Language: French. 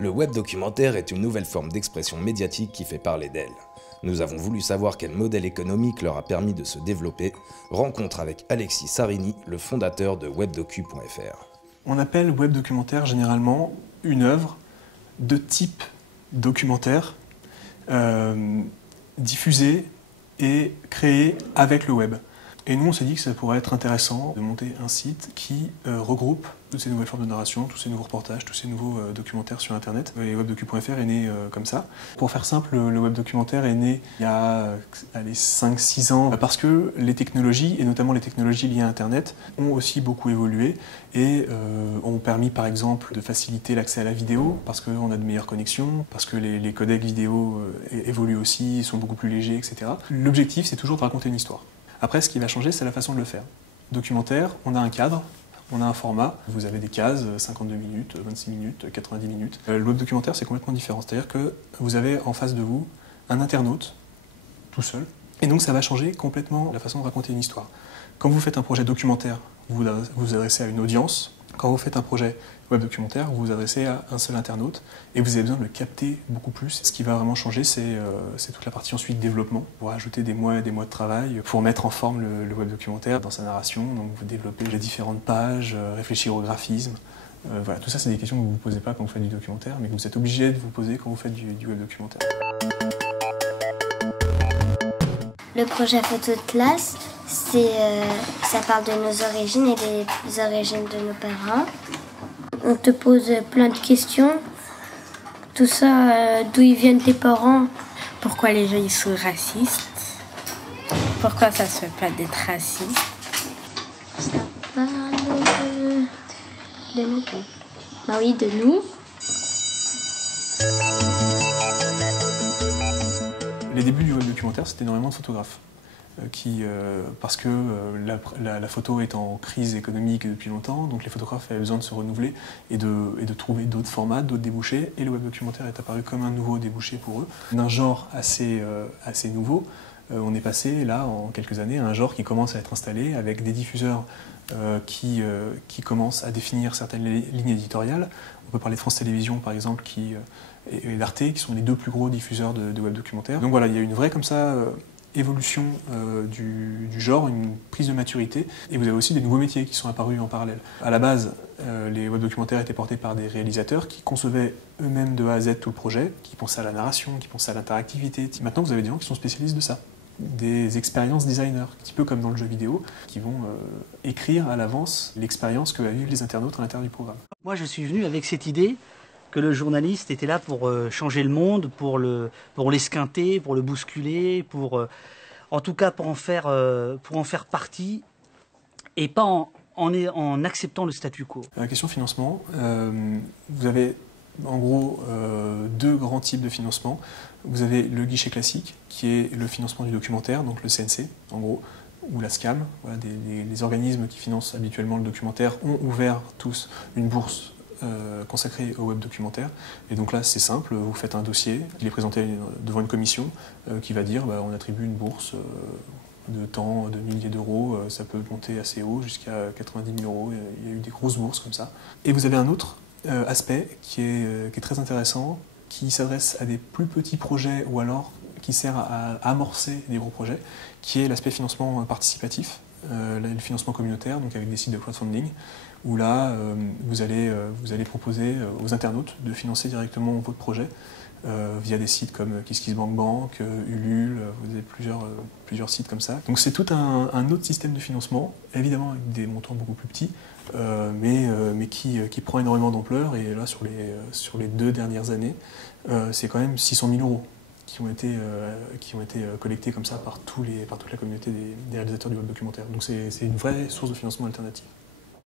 Le web documentaire est une nouvelle forme d'expression médiatique qui fait parler d'elle. Nous avons voulu savoir quel modèle économique leur a permis de se développer. Rencontre avec Alexis Sarini, le fondateur de webdocu.fr. On appelle web documentaire généralement une œuvre de type documentaire diffusée et créée avec le web. Et nous, on s'est dit que ça pourrait être intéressant de monter un site qui regroupe toutes ces nouvelles formes de narration, tous ces nouveaux reportages, tous ces nouveaux documentaires sur Internet. Et webdocu.fr est né comme ça. Pour faire simple, le web documentaire est né il y a 5-6 ans parce que les technologies, et notamment les technologies liées à Internet, ont aussi beaucoup évolué et ont permis par exemple de faciliter l'accès à la vidéo parce qu'on a de meilleures connexions, parce que les codecs vidéo évoluent aussi, sont beaucoup plus légers, etc. L'objectif, c'est toujours de raconter une histoire. Après, ce qui va changer, c'est la façon de le faire. Documentaire, on a un cadre, on a un format. Vous avez des cases, 52 minutes, 26 minutes, 90 minutes. Le web documentaire, c'est complètement différent. C'est-à-dire que vous avez en face de vous un internaute, tout seul. Et donc, ça va changer complètement la façon de raconter une histoire. Quand vous faites un projet documentaire, vous vous adressez à une audience. Quand vous faites un projet web documentaire, vous vous adressez à un seul internaute et vous avez besoin de le capter beaucoup plus. Ce qui va vraiment changer, c'est toute la partie ensuite développement. Vous rajoutez des mois et des mois de travail pour mettre en forme le web documentaire dans sa narration. Donc vous développez les différentes pages, réfléchir au graphisme. Voilà, tout ça, c'est des questions que vous ne vous posez pas quand vous faites du documentaire, mais que vous êtes obligé de vous poser quand vous faites du web documentaire. Le projet photo de classe, ça parle de nos origines et des origines de nos parents. On te pose plein de questions. Tout ça, d'où ils viennent tes parents. Pourquoi les gens ils sont racistes? Pourquoi ça se fait pas d'être raciste? Ça parle de nous. Bah oui, de nous. Les débuts du web documentaire, c'était énormément de photographes. Parce que la photo est en crise économique depuis longtemps, donc les photographes avaient besoin de se renouveler et de trouver d'autres formats, d'autres débouchés, et le web documentaire est apparu comme un nouveau débouché pour eux. D'un genre assez nouveau, on est passé là en quelques années à un genre qui commence à être installé avec des diffuseurs qui commencent à définir certaines lignes éditoriales. On peut parler de France Télévisions par exemple et d'Arte qui sont les deux plus gros diffuseurs de web documentaire. Donc voilà, il y a une vraie comme ça évolution du genre, une prise de maturité, et vous avez aussi des nouveaux métiers qui sont apparus en parallèle. À la base, les web documentaires étaient portés par des réalisateurs qui concevaient eux-mêmes de A à Z tout le projet, qui pensaient à la narration, qui pensaient à l'interactivité. Maintenant, vous avez des gens qui sont spécialistes de ça, des expérience designers, un petit peu comme dans le jeu vidéo, qui vont écrire à l'avance l'expérience que va vivre les internautes à l'intérieur du programme. Moi, je suis venu avec cette idée que le journaliste était là pour changer le monde, pour l'esquinter, pour le bousculer, en tout cas pour en faire partie, et pas en acceptant le statu quo. La question financement, vous avez en gros deux grands types de financement. Vous avez le guichet classique, qui est le financement du documentaire, donc le CNC en gros, ou la SCAM. Voilà, les organismes qui financent habituellement le documentaire ont ouvert tous une bourse consacré au web documentaire. Et donc là, c'est simple, vous faites un dossier, il est présenté devant une commission qui va dire on attribue une bourse de tant de milliers d'euros, ça peut monter assez haut, jusqu'à 90 000 euros. Il y a eu des grosses bourses comme ça. Et vous avez un autre aspect qui est très intéressant, qui s'adresse à des plus petits projets ou alors qui sert à amorcer des gros projets, qui est l'aspect financement participatif. Le financement communautaire, donc avec des sites de crowdfunding, où là, vous allez proposer aux internautes de financer directement votre projet via des sites comme KissKissBankBank, Ulule, vous avez plusieurs sites comme ça. Donc c'est tout un autre système de financement, évidemment avec des montants beaucoup plus petits, mais qui prend énormément d'ampleur, et là sur les 2 dernières années, c'est quand même 600 000 euros qui ont été collectés comme ça par toute la communauté des réalisateurs du web documentaire. Donc c'est une vraie source de financement alternative.